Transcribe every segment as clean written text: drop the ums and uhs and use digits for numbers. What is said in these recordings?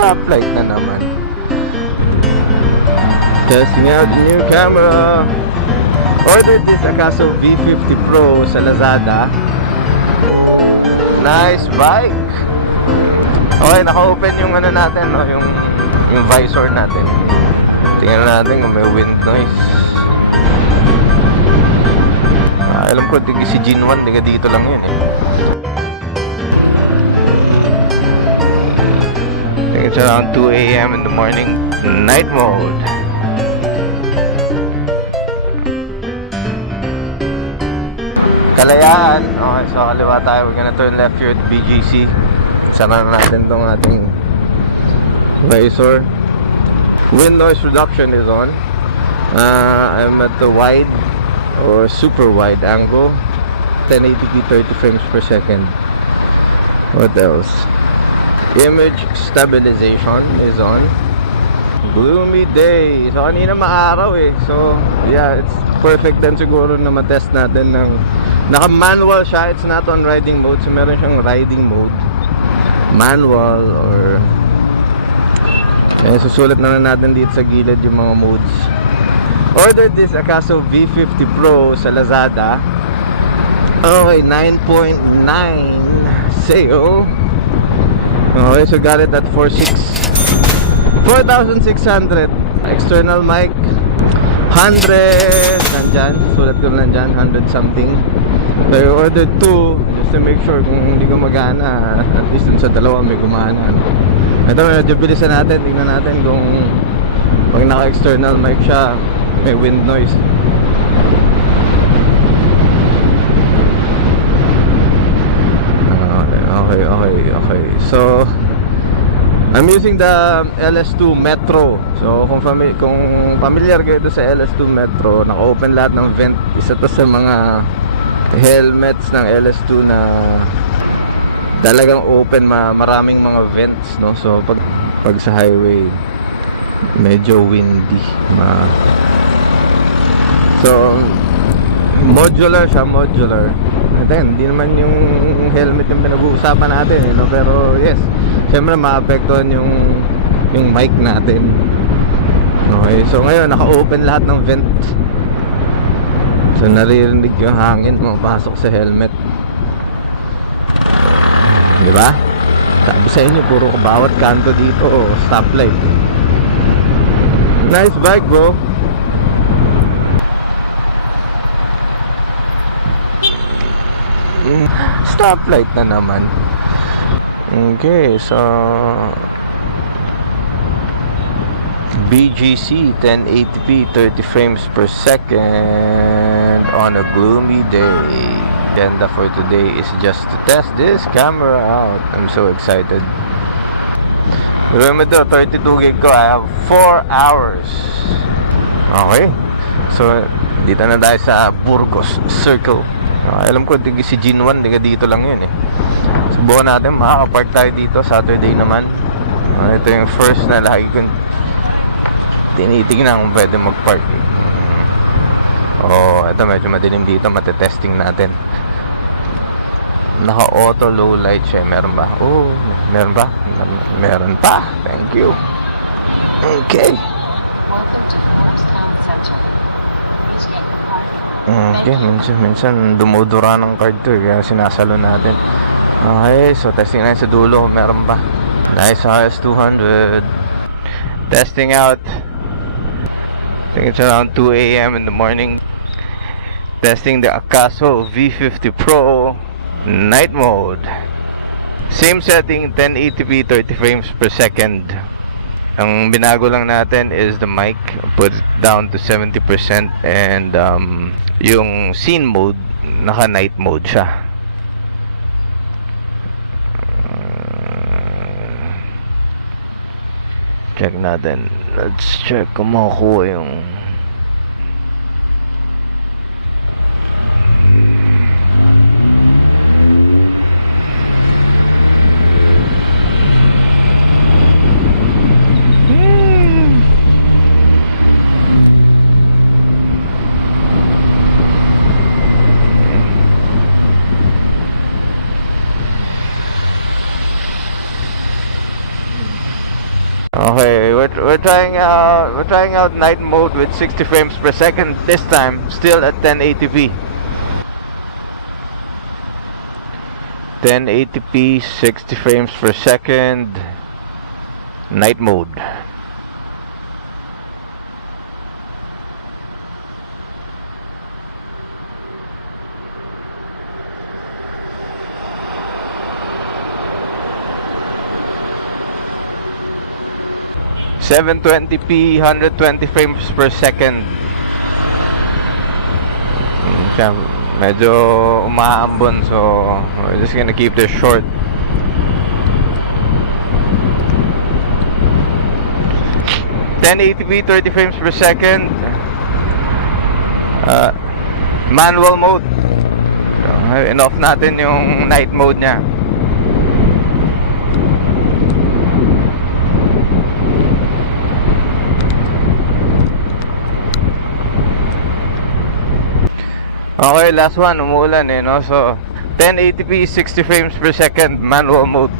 Stoplight na naman. Testing out the new camera. Ordered this AKASO V50 PRO sa Lazada. Nice bike. Okay, naka-open yung ano natin, no? yung visor natin. Tingnan natin kung may wind noise. Alam ko, si G1, tiga dito lang yun eh. I think it's around 2 AM in the morning. Night mode. Kalayaan. Okay, so kaliwa tayo. We're gonna turn left here at BGC. Sana na natin tong ating visor. Wind noise reduction is on. I'm at the wide or super wide angle. 1080p 30 frames per second. What else? Image stabilization is on. Gloomy day. So kanina maaraw eh. So yeah, it's perfect din siguro na matest natin ng naka-manual siya. It's not on riding mode. So meron siyang riding mode, manual, or susulat na natin dito sa gilid yung mga modes. Ordered this AKASO V50 PRO sa Lazada. Okay, 9.9 sale. Okay, so got it at 4,600. External mic 100. Nandyan, sulat ko nandyan 100 something. So I ordered 2 just to make sure kung hindi ko magana, at least dun sa dalawa may gumana. Ito, medyo bilisan natin. Tingnan natin kung pag naka-external mic siya, may wind noise. Okay. So I'm using the LS2 Metro. So kung familiar kayo sa LS2 Metro, naka-open lahat ng vent. Isa to sa mga helmets ng LS2 na talagang open, maraming mga vents, no? So pag sa highway medyo windy. So modular siya, modular. Then, hindi naman yung helmet yung pinag-uusapan natin, no? Pero yes, syempre maapektuhan yung mic natin. Okay, so ngayon naka-open lahat ng vent. So naririnig yung hangin pumapasok sa helmet. Di ba? Sabi sa inyo, puro bawat kanto dito stoplight. Nice bike, bro. Stoplight na naman. Okay, so BGC 1080p 30 frames per second on a gloomy day. Agenda for today is just to test this camera out. I'm so excited. Remember, 32 gig ko, I have 4 hours. Okay, so dito na tayo sa Burgos Circle. Alam ko, si G1, dito lang yun eh. Subukan natin, makakapark tayo dito. Saturday naman. Ito yung first na lagi kong tinitignan kung pwede mag-park eh. Ito medyo madilim dito. Matetesting natin. Naka-auto low light siya. Meron ba? Meron ba? Meron pa. Thank you. Okay. Okay, minsan dumudura ng card to eh, kaya sinasalo natin. Okay, so testing natin sa dulo, meron pa. Nice AKASO 200. Testing out. I think it's around 2 AM in the morning. Testing the AKASO V50 PRO night mode. Same setting, 1080p 30 frames per second. Ang binago lang natin is the mic, put it down to 70%, and yung scene mode, naka night mode siya. Check natin. Let's check kung makukuha yung Okay, we're trying out night mode with 60 frames per second this time, still at 1080p. 1080p, 60 frames per second, night mode. (720p), 120 frames per second. Siya, medyo umaambon, so we're just gonna keep this short. (1080p), 30 frames per second. Manual mode. So, in-off natin yung night mode niya. Okay, last one, umuulan no? So, 1080p, 60 frames per second, manual mode.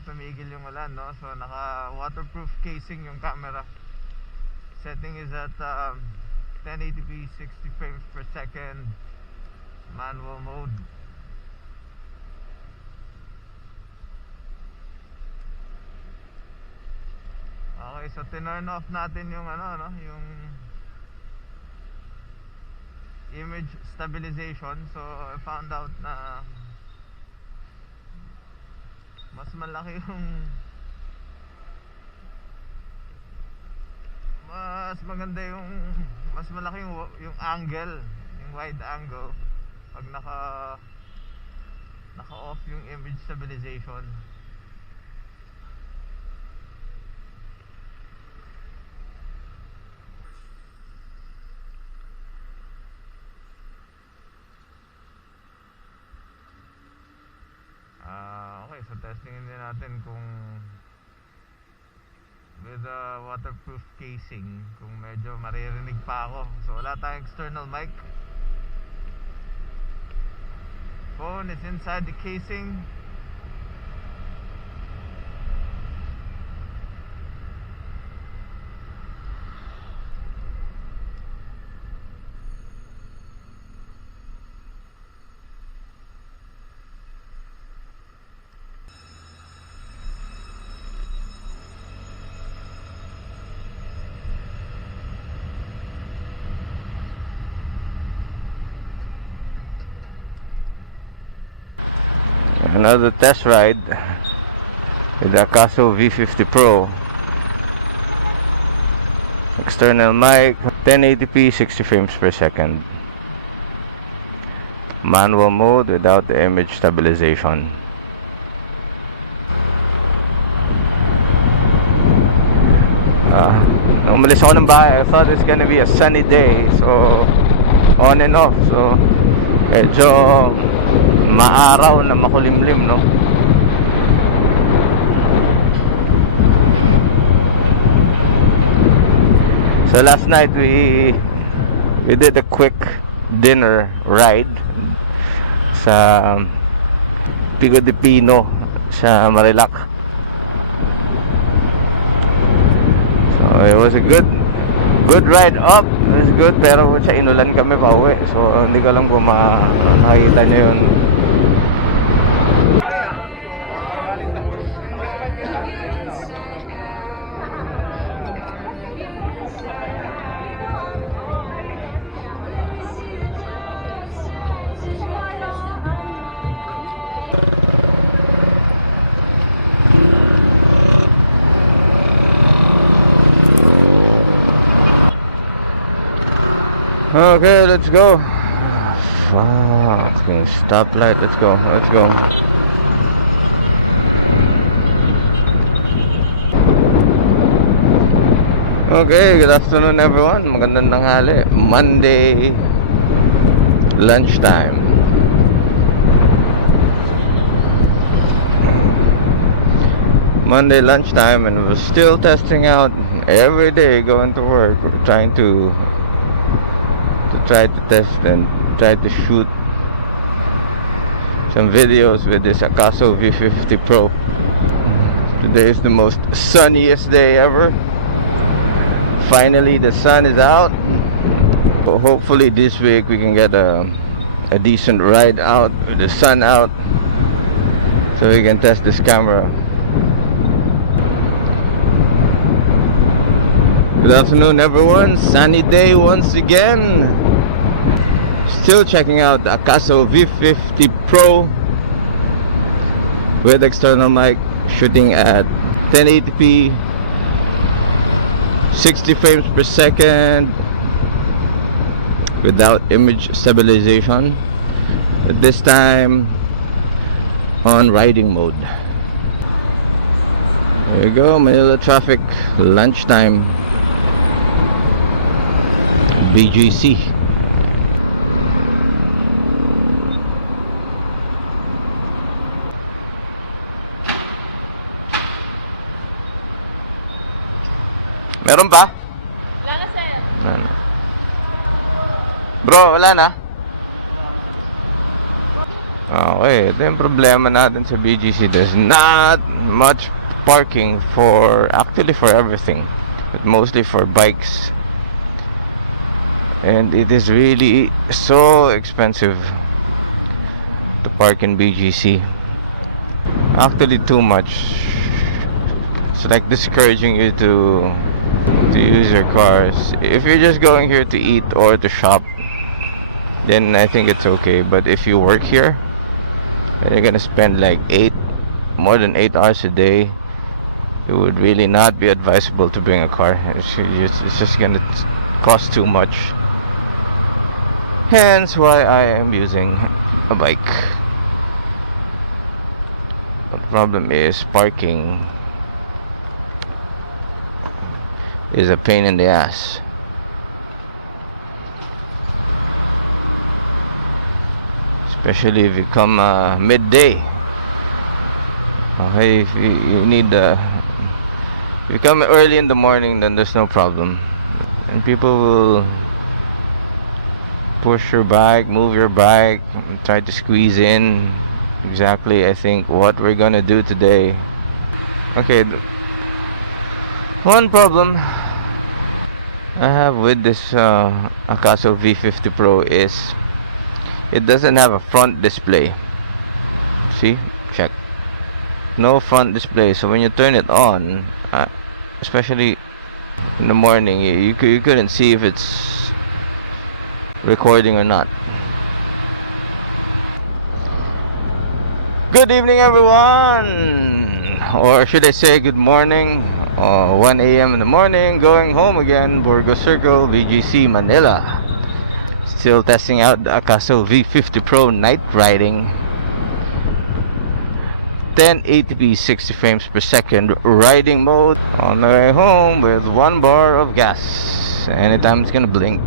Tumigil yung ulan, no? So naka waterproof casing yung camera. Setting is at 1080p, 60 frames per second, manual mode. Okay, so tinurn off natin yung yung image stabilization. So I found out na mas malaki yung mas maganda yung mas malaki yung angle, yung wide angle pag naka off yung image stabilization. Okay, so testingin din natin kung with waterproof casing kung medyo maririnig pa ako. So wala tayong external mic. Phone is inside the casing. Another test ride with the AKASO V50 PRO. External mic, 1080p, 60 frames per second. Manual mode without the image stabilization. Umalis ako ng bahay. I thought it's gonna be a sunny day, so on and off. So medyo maaraw na makulimlim, no? So last night we did a quick dinner ride sa Pico de Pino sa Marilac. It was a good ride up. It was good, pero sa inulan kami pa uwi. So hindi ko alam kung makakita nyo yun. Okay, let's go. Fucking stoplight. Let's go. Okay, good afternoon everyone. Magandang tanghali. Monday lunchtime. And we're still testing out every day going to work. We're trying to test and try to shoot some videos with this AKASO V50 Pro. Today is the most sunniest day ever. Finally the sun is out. Hopefully this week we can get a decent ride out with the sun out, so we can test this camera. Good afternoon everyone. Sunny day once again. Still checking out the AKASO V50 Pro with external mic, shooting at 1080p, 60 frames per second without image stabilization, but this time on riding mode. There you go, Manila traffic, lunchtime, BGC. Meron pa? Wala na, sir. Wala na. Bro, wala na? Okay, ito yung problema natin sa BGC. There's not much parking actually for everything, but mostly for bikes. And it is really so expensive to park in BGC. Actually too much. It's like discouraging you to use your cars. If you're just going here to eat or to shop, then I think it's okay. But if you work here and you're gonna spend like more than 8 hours a day, it would really not be advisable to bring a car. It's just gonna cost too much. Hence why I am using a bike. But the problem is parking is a pain in the ass. Especially if you come midday. Okay, if you need if you come early in the morning, then there's no problem. And people will push your bike, move your bike, try to squeeze in. Exactly, I think, what we're gonna do today. Okay, one problem I have with this AKASO V50 Pro is it doesn't have a front display. See? Check. No front display. So when you turn it on, especially in the morning, you couldn't see if it's recording or not. Good evening everyone, or should I say good morning. 1 a.m. in the morning, going home again, Burgos Circle, BGC, Manila. Still testing out the AKASO V50 Pro night riding. 1080p 60 frames per second riding mode. On the way home with 1 bar of gas. Anytime it's gonna blink.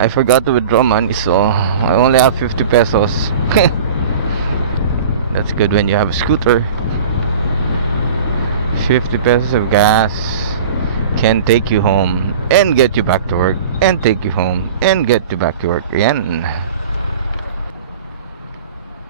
I forgot to withdraw money, so I only have 50 pesos. That's good when you have a scooter. 50 pesos of gas can take you home and get you back to work, and take you home and get you back to work again.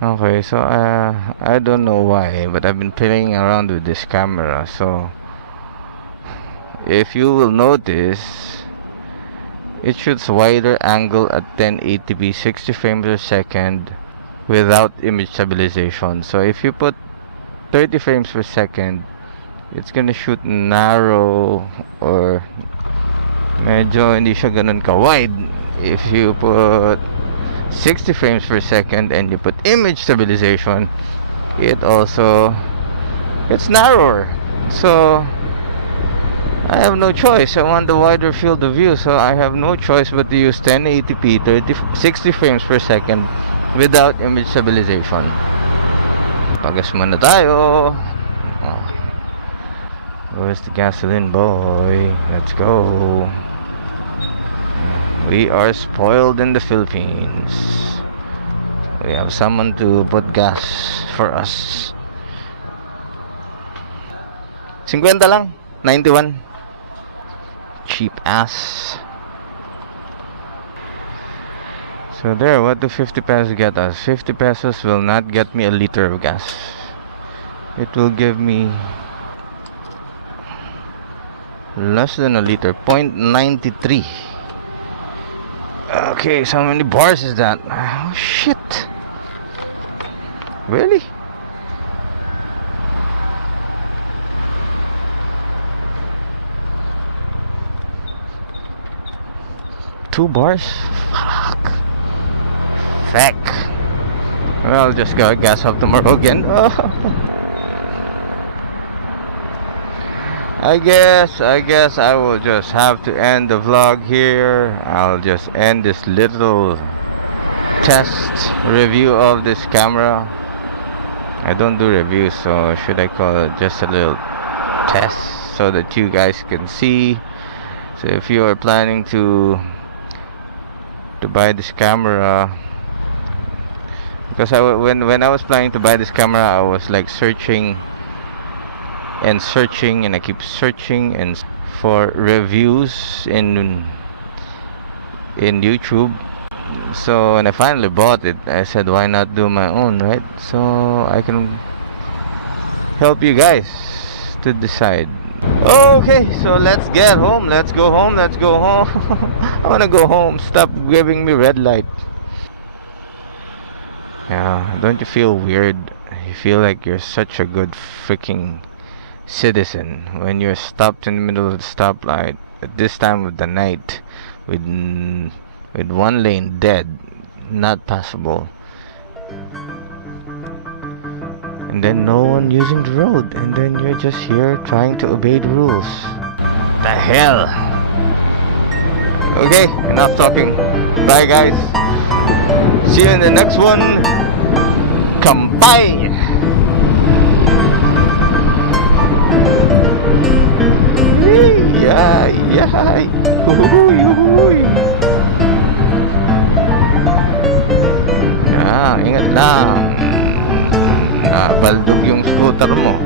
Okay, so I don't know why, but I've been playing around with this camera, so if you will notice, it shoots wider angle at 1080p 60 frames per second without image stabilization. So if you put 30 frames per second, it's gonna shoot narrow or medyo hindi siya ganun ka-wide. If you put 60 frames per second and you put image stabilization, it's narrower. So I have no choice. I want the wider field of view, so I have no choice but to use 1080p 60 frames per second without image stabilization. Pagas muna tayo. Oh. Where's the gasoline boy? Let's go. We are spoiled in the Philippines. We have someone to put gas for us. 50 lang. 91. Cheap ass. So there, what do 50 pesos get us? 50 pesos will not get me a liter of gas. It will give me less than a liter, 0.93. Okay, so how many bars is that? Oh shit. Really? Two bars? Fuck. Feck. Well, I'll just go gas up tomorrow again. Oh. I guess I will just have to end the vlog here. I'll just end this little test review of this camera. I don't do reviews, so should I call it just a little test so that you guys can see. So if you are planning to buy this camera, because when I was planning to buy this camera, I was like searching and I keep searching and for reviews in YouTube. So when I finally bought it, I said, why not do my own, right? So I can help you guys to decide. Okay, so let's get home. Let's go home. I wanna go home. Stop giving me red light. Yeah, don't you feel weird? You feel like you're such a good freaking citizen when you're stopped in the middle of the stoplight at this time of the night with one lane dead, not passable, and then no one using the road, and then you're just here trying to obey the rules. The hell. Okay, enough talking. Bye guys, see you in the next one. Kampai. Yay! Uhuy! Ingat lang. Nabaldog yung scooter mo.